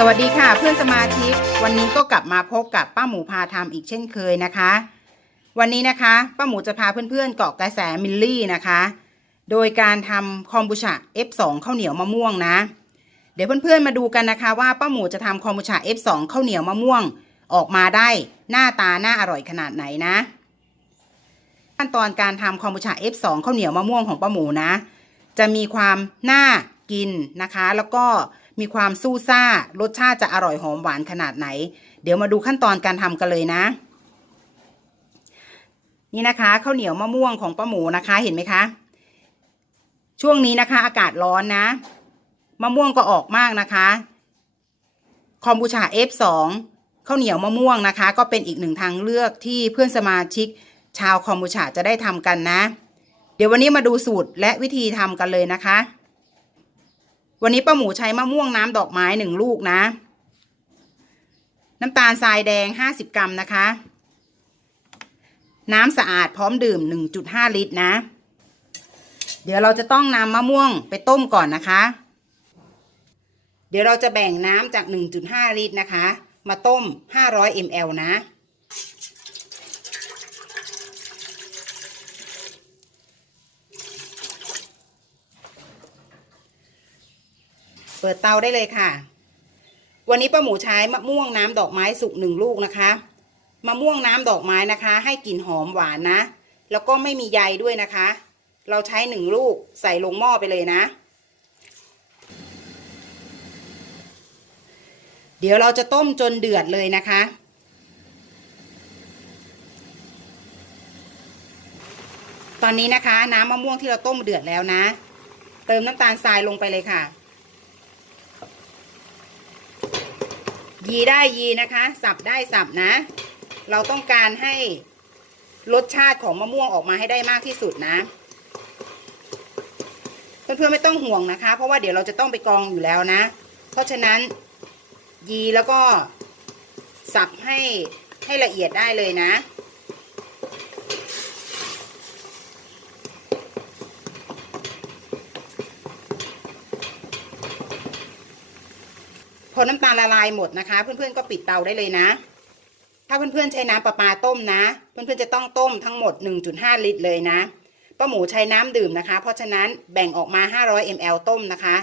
สวัสดีค่ะเพื่อนสมาชิก วันนี้ก็กลับมาพบกับป้าหมูพาทำอีกเช่นเคยนะคะ วันนี้นะคะ ป้าหมูจะพาเพื่อนๆเกาะกระแสมิลลี่นะคะ โดยการทำคอมบูชา F2 ข้าวเหนียวมะม่วงนะ เดี๋ยวเพื่อนๆมาดูกันนะคะ ว่าป้าหมูจะทำคอมบูชา F2 ข้าวเหนียวมะม่วง ออกมาได้หน้าตาหน่าอร่อยขนาดไหนนะ ขั้นตอนการทำคอมบูชา F2 ข้าวเหนียวมะม่วงของป้าหมูนะ จะมีความน่ากินนะคะ แล้วก็ มีความสู้ซ่ารสชาติจะอร่อยหอมหวานขนาดไหน เดี๋ยวมาดูขั้นตอนการทำกันเลยนะ นี่นะคะข้าวเหนียวมะม่วงของป้าหมูนะคะเห็นไหมคะ ช่วงนี้นะคะ อากาศร้อนนะ มะม่วงก็ออกมากนะคะคอมบูชา F2 ข้าวเหนียวมะม่วงนะคะ ก็เป็นอีกหนึ่งทางเลือกที่เพื่อนสมาชิก ชาวคอมบูชาจะได้ทำกันนะ เดี๋ยววันนี้มาดูสูตรและวิธีทำกันเลยนะคะ วันนี้ป้าหมูใช้มะม่วงน้ำดอกไม้หนึ่งลูกนะ น้ำตาลทรายแดงห้าสิบกรัมนะคะ น้ำสะอาดพร้อมดื่มหนึ่งจุดห้าลิตรนะ เดี๋ยวเราจะต้องนำมะม่วงไปต้มก่อนนะคะ เดี๋ยวเราจะแบ่งน้ำจาก1.5ลิตรนะคะ มาต้ม500 ml นะ เปิดเตาได้เลยค่ะ วันนี้ป้าหมูใช้มะม่วงน้ำดอกไม้สุกหนึ่งลูกนะคะ มะม่วงน้ำดอกไม้นะคะ ให้กลิ่นหอมหวานนะ แล้วก็ไม่มีใยด้วยนะคะ เราใช้หนึ่งลูกใส่ลงหม้อไปเลยนะ เดี๋ยวเราจะต้มจนเดือดเลยนะคะตอนนี้นะคะ น้ำมะม่วงที่เราต้มเดือดแล้วนะ เติมน้ำตาลทรายลงไปเลยค่ะ ยีได้ยีนะคะ สับได้สับนะ เราต้องการให้รสชาติของมะม่วงออกมาให้ได้มากที่สุดนะ เพื่อนๆไม่ต้องห่วงนะคะ เพราะว่าเดี๋ยวเราจะต้องไปกองอยู่แล้วนะ เพราะฉะนั้นยีแล้วก็สับให้ให้ละเอียดได้เลยนะ อน้ำตาลละลายหมดนะคะ เพื่อนๆก็ปิดเตาได้เลยนะ ถ้าเพื่อนๆใช้น้ำประปาต้มนะ เพื่อนๆจะต้องต้มทั้งหมด 1.5 ลิตรเลยนะป้าหมูใช้น้ำดื่มนะคะ เพราะฉะนั้นแบ่งออกมา 500 ml ต้มนะคะ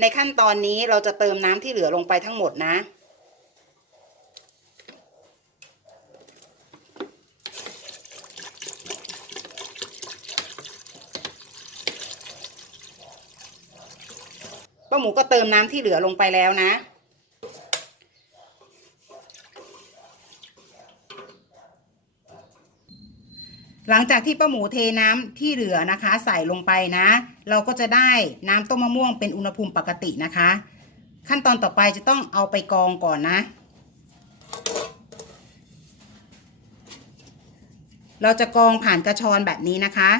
ในขั้นตอนนี้เราจะเติมน้ำที่เหลือลงไปทั้งหมดนะป้าหมูก็เติมน้ำที่เหลือลงไปแล้วนะ หลังจากที่ป้าหมูเทน้ำที่เหลือนะคะ ใส่ลงไปนะ เราก็จะได้น้ำต้มมะม่วงเป็นอุณหภูมิปกตินะคะ ขั้นตอนต่อไปจะต้องเอาไปกรองก่อนนะ เราจะกรองผ่านกระชอนแบบนี้นะคะ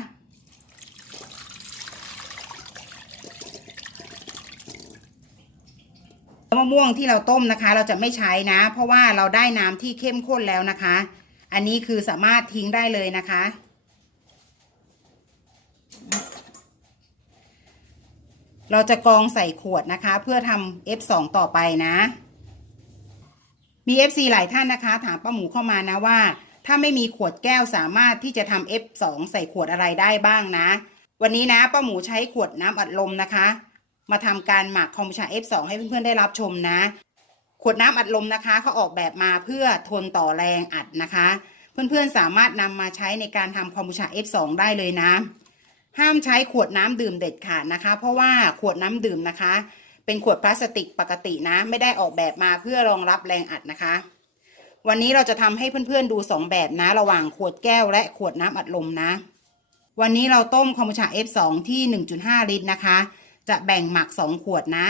มะม่วงที่เราต้มนะคะ เราจะไม่ใช้นะ เพราะว่าเราได้น้ำที่เข้มข้นแล้วนะคะ อันนี้คือสามารถทิ้งได้เลยนะคะ เราจะกองใส่ขวดนะคะ เพื่อทำ F2 ต่อไปนะ มี FC หลายท่านนะคะ ถามป้าหมูเข้ามานะว่า ถ้าไม่มีขวดแก้วสามารถที่จะทำ F2 ใส่ขวดอะไรได้บ้างนะ วันนี้นะป้าหมูใช้ขวดน้ำอัดลมนะคะมาทำการหมักคอมบูชา F2 ให้เพื่อนๆได้รับชมนะ ขวดน้ำอัดลมนะคะเขาออกแบบมาเพื่อทนต่อแรงอัดนะคะ เพื่อนๆสามารถนำมาใช้ในการทำคอมบูชา F2 ได้เลยนะ ห้ามใช้ขวดน้ำดื่มเด็ดขาดนะคะ เพราะว่าขวดน้ำดื่มนะคะ เป็นขวดพลาสติกปกตินะ ไม่ได้ออกแบบมาเพื่อรองรับแรงอัดนะคะ วันนี้เราจะทำให้เพื่อนๆดูสองแบบนะ ระหว่างขวดแก้วและขวดน้ำอัดลมนะ วันนี้เราต้มคอมบูชา F2 ที่ 1.5 ลิตรนะคะ จะแบ่งหมัก 2 ขวดนะ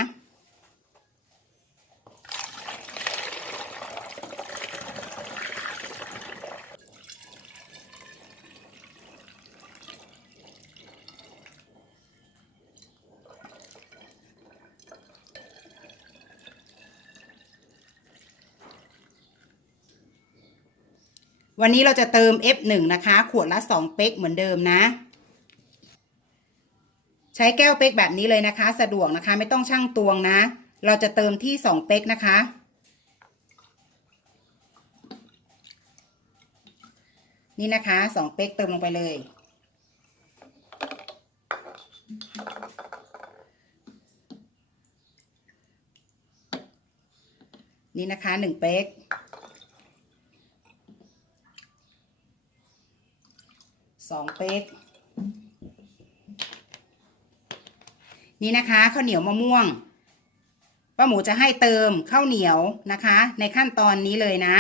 วันนี้เราจะเติม F1 นะคะ ขวดละ 2 เป๊กเหมือนเดิมนะ ใช้แก้วเป๊กแบบนี้เลยนะคะ สะดวกนะคะไม่ต้องชั่งตวงนะ เราจะเติมที่สองเป๊กนะคะ นี่นะคะสองเป๊กเติมลงไปเลยนี่นะคะหนึ่งเป๊ก องเป๊ก นี่นะคะข้าวเหนียวมะม่วงป้าหมูจะให้เติมข้าวเหนียวนะคะ ในขั้นตอนนี้เลยนะ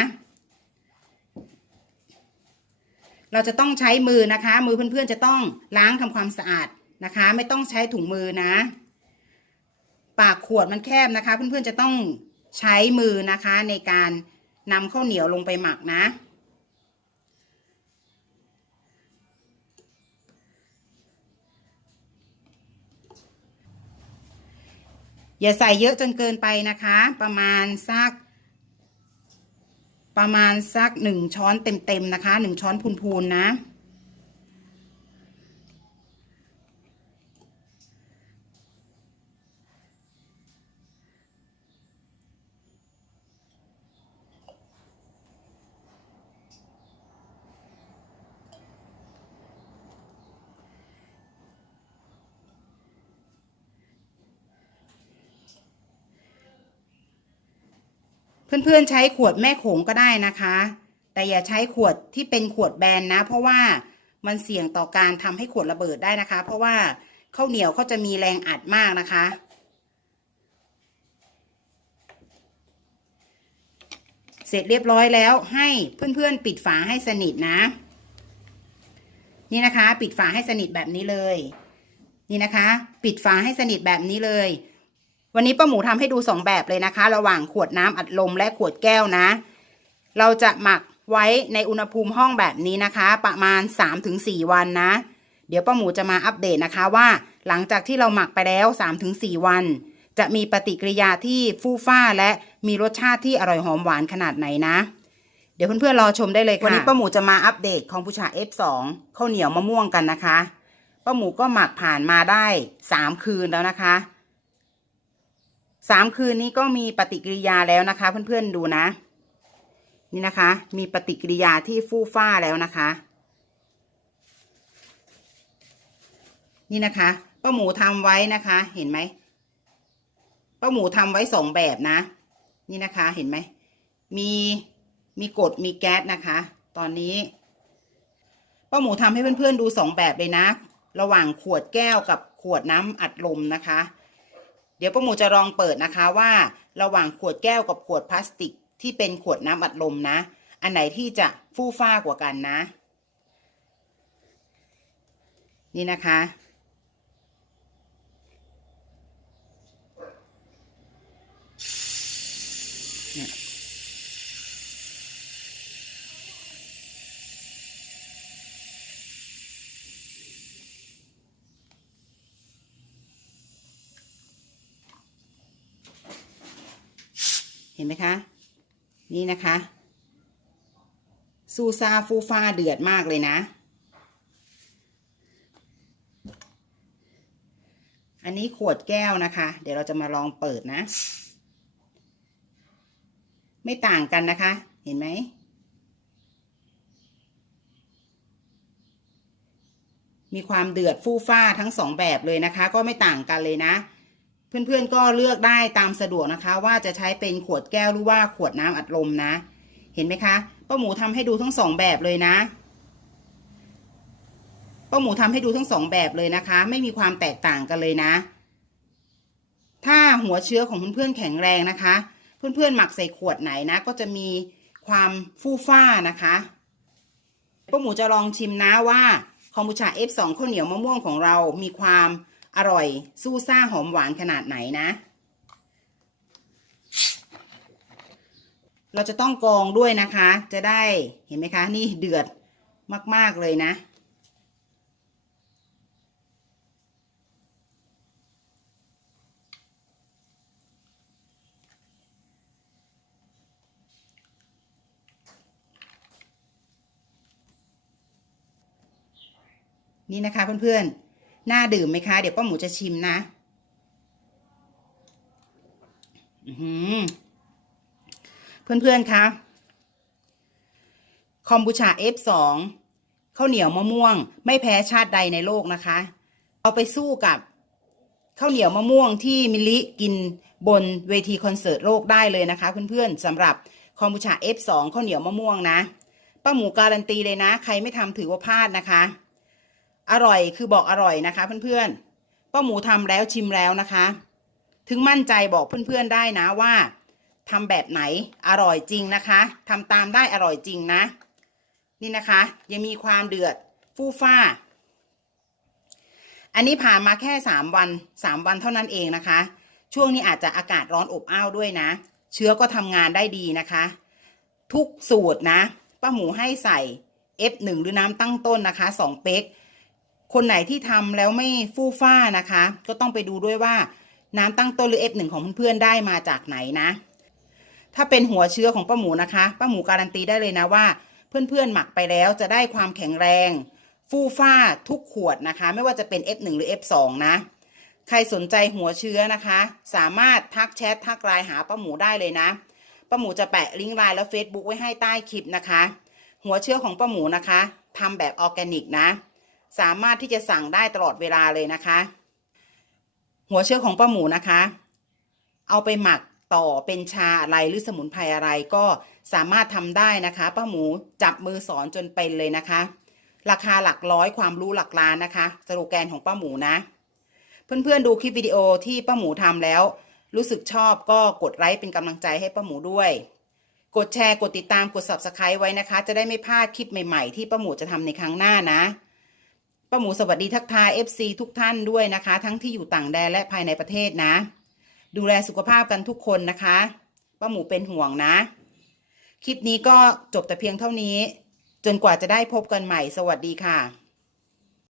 เราจะต้องใช้มือนะคะ มือเพื่อนๆจะต้องล้างทำความสะอาดนะคะ ไม่ต้องใช้ถุงมือนะ ปากขวดมันแคบนะคะ เพื่อนๆจะต้องใช้มือนะคะในการนำข้าวเหนียวลงไปหมักนะ อย่าใส่เยอะจนเกินไปนะคะ ประมาณสัก ประมาณสักหนึ่งช้อนเต็มๆนะคะหนึ่งช้อนพูนๆนะ เพื่อนๆใช้ขวดแม่โขงก็ได้นะคะ แต่อย่าใช้ขวดที่เป็นขวดแบนนะ เพราะว่ามันเสี่ยงต่อการทำให้ขวดระเบิดได้นะคะ เพราะว่าข้าวเหนียวเขาจะมีแรงอัดมากนะคะ เสร็จเรียบร้อยแล้วให้เพื่อนๆปิดฝาให้สนิทนะ นี่นะคะ ปิดฝาให้สนิทแบบนี้เลย นี่นะคะ ปิดฝาให้สนิทแบบนี้เลย วันนี้ป้าหมูทำให้ดูสองแบบเลยนะคะ ระหว่างขวดน้ำอัดลมและขวดแก้วนะ เราจะหมักไว้ในอุณหภูมิห้องแบบนี้นะคะ ประมาณ 3-4 วันนะ เดี๋ยวป้าหมูจะมาอัปเดตนะคะว่า หลังจากที่เราหมักไปแล้ว 3-4 วัน จะมีปฏิกิริยาที่ฟู่ฟ้าและมีรสชาติที่อร่อยหอมหวานขนาดไหนนะ เดี๋ยวเพื่อนๆรอชมได้เลยค่ะวันนี้ป้าหมูจะมาอัปเดตของผู้ชา F2 ข้าวเหนียวมะม่วงกันนะคะป้าหมูก็หมักผ่านมาได้ 3 คืนแล้วนะคะ สามคืนนี้ก็มีปฏิกิริยาแล้วนะคะ เพื่อนๆดูนะ นี่นะคะ มีปฏิกิริยาที่ฟู่ฟ้าแล้วนะคะ นี่นะคะป้าหมูทำไว้นะคะ เห็นไหมป้าหมูทำไว้สองแบบนะ นี่นะคะเห็นไหมมีมีกดมีแก๊สนะคะ ตอนนี้ป้าหมูทำให้เพื่อนๆดูสองแบบเลยนะ ระหว่างขวดแก้วกับขวดน้ำอัดลมนะคะ ดี๋ยวป้าหมูจะลองเปิดนะคะว่า ระหว่างขวดแก้วกับขวดพลาสติก ที่เป็นขวดน้ำอัดลมนะ อันไหนที่จะฟู่ฟ้ากว่ากันนะ นี่นะคะ เห็นไหมคะ นี่นะคะ ซูซาฟูฟาเดือดมากเลยนะ อันนี้ขวดแก้วนะคะ เดี๋ยวเราจะมาลองเปิดนะ ไม่ต่างกันนะคะ เห็นไหมมีความเดือดฟู่ฟ้าทั้งสองแบบเลยนะคะ ก็ไม่ต่างกันเลยนะ เพื่อนๆก็เลือกได้ตามสะดวกนะคะ ว่าจะใช้เป็นขวดแก้วหรือว่าขวดน้ำอัดลมนะ เห็นไหมคะป้าหมูทำให้ดูทั้งสองแบบเลยนะป้าหมูทำให้ดูทั้งสองแบบเลยนะคะ ไม่มีความแตกต่างกันเลยนะ ถ้าหัวเชื้อของเพื่อนๆแข็งแรงนะคะ เพื่อนๆหมักใส่ขวดไหนนะ ก็จะมีความฟู่ฟ้านะคะป้าหมูจะลองชิมนะว่าคอมบูชา F2 ข้าวเหนียวมะม่วงของเรามีความ อร่อยสู้ซ่าหอมหวานขนาดไหนนะ เราจะต้องกองด้วยนะคะ จะได้เห็นไหมคะ นี่เดือดมาก ๆ เลยนะ นี่นะคะเพื่อน ๆ น่าดื่มไหมคะ เดี๋ยวป้าหมูจะชิมนะอื้อหือเพื่อนๆคะคอมบูชา F2 ข้าวเหนียวมะม่วง ไม่แพ้ชาติใดในโลกนะคะ เอาไปสู้กับข้าวเหนียวมะม่วงที่มิลลิกินบนเวทีคอนเสิร์ตโลกได้เลยนะคะ เพื่อนๆสำหรับคอมบูชา F2 ข้าวเหนียวมะม่วงนะป้าหมูการันตีเลยนะ ใครไม่ทำถือว่าพลาดนะคะ อร่อยคือบอกอร่อยนะคะ เพื่อนๆป้าหมูทำแล้วชิมแล้วนะคะ ถึงมั่นใจบอกเพื่อนๆได้นะว่าทำแบบไหนอร่อยจริงนะคะทำตามได้อร่อยจริงนะ นี่นะคะ ยังมีความเดือดฟู่ฟ้า อันนี้ผ่านมาแค่สามวันสามวันเท่านั้นเองนะคะ ช่วงนี้อาจจะอากาศร้อนอบอ้าวด้วยนะ เชื้อก็ทำงานได้ดีนะคะ ทุกสูตรนะป้าหมูให้ใส่ F1 หรือน้ำตั้งต้นนะคะ2เป๊ก คนไหนที่ทำแล้วไม่ฟู่ฟ้านะคะ ก็ต้องไปดูด้วยว่าน้ำตั้งต้นหรือ F1 ของเพื่อนๆได้มาจากไหนนะ ถ้าเป็นหัวเชื้อของป้าหมูนะคะป้าหมูการันตีได้เลยนะว่า เพื่อนๆหมักไปแล้วจะได้ความแข็งแรง ฟู่ฟ้าทุกขวดนะคะ ไม่ว่าจะเป็น F1 หรือ F2 นะใครสนใจหัวเชื้อนะคะ สามารถทักแชททักไลน์หาป้าหมูได้เลยนะป้าหมูจะแปะลิงก์ไลน์และ Facebook ไว้ให้ใต้คลิปนะคะ หัวเชื้อของป้าหมูนะคะทำแบบออร์แกนิกนะ สามารถที่จะสั่งได้ตลอดเวลาเลยนะคะ หัวเชื้อของป้าหมูนะคะ เอาไปหมักต่อเป็นชาอะไรหรือสมุนไพรอะไรก็สามารถทำได้นะคะป้าหมูจับมือสอนจนเป็นเลยนะคะ ราคาหลักร้อยความรู้หลักล้านนะคะสโลแกนของป้าหมูนะ เพื่อนๆดูคลิปวิดีโอที่ป้าหมูทำแล้ว รู้สึกชอบก็กดไลค์เป็นกำลังใจให้ป้าหมูด้วย กดแชร์กดติดตามกด subscribe ไว้นะคะ จะได้ไม่พลาดคลิปใหม่ๆ ที่ป้าหมูจะทำในครั้งหน้านะ ป้าหมูสวัสดีทักทาย FC ทุกท่านด้วยนะคะ ทั้งที่อยู่ต่างแดนและภายในประเทศนะ ดูแลสุขภาพกันทุกคนนะคะป้าหมูเป็นห่วงนะ คลิปนี้ก็จบแต่เพียงเท่านี้ จนกว่าจะได้พบกันใหม่สวัสดีค่ะ